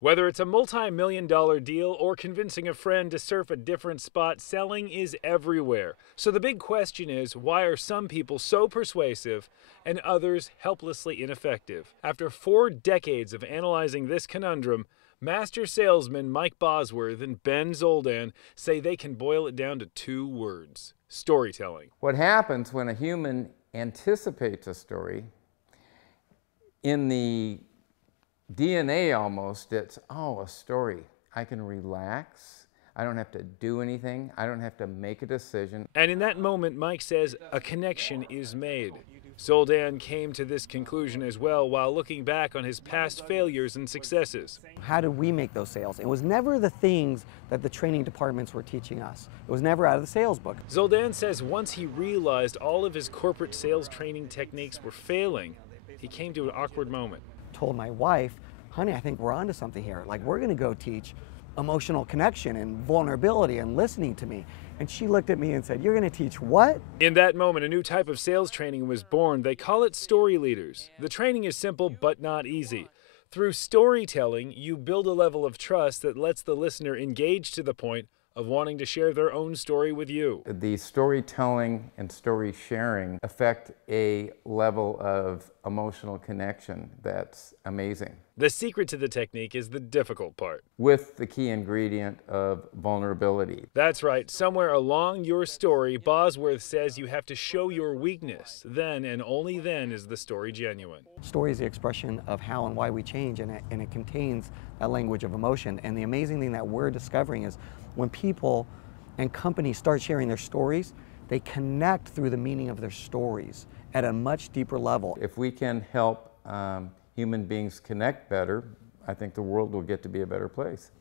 Whether it's a multi-million-dollar deal or convincing a friend to surf a different spot, selling is everywhere. So the big question is, why are some people so persuasive and others helplessly ineffective? After 4 decades of analyzing this conundrum, master salesmen Mike Bosworth and Ben Zoldan say they can boil it down to 2 words: storytelling. What happens when a human anticipates a story, in the DNA almost, it's, oh, a story. I can relax. I don't have to do anything. I don't have to make a decision. And in that moment, Mike says a connection is made. Zoldan came to this conclusion as well while looking back on his past failures and successes. How did we make those sales? It was never the things that the training departments were teaching us. It was never out of the sales book. Zoldan says once he realized all of his corporate sales training techniques were failing, he came to an awkward moment. Told my wife, honey, I think we're onto something here. Like, we're going to go teach emotional connection and vulnerability and listening to me. And she looked at me and said, you're going to teach what? In that moment, a new type of sales training was born. They call it Storyleaders. The training is simple but not easy. Through storytelling, you build a level of trust that lets the listener engage to the point of wanting to share their own story with you. The storytelling and story sharing affect a level of emotional connection that's amazing. The secret to the technique is the difficult part, with the key ingredient of vulnerability. That's right. Somewhere along your story, Bosworth says you have to show your weakness. Then and only then is the story genuine. Story is the expression of how and why we change, and it contains that language of emotion. And the amazing thing that we're discovering is when people and companies start sharing their stories, they connect through the meaning of their stories at a much deeper level. If we can help human beings connect better, I think the world will get to be a better place.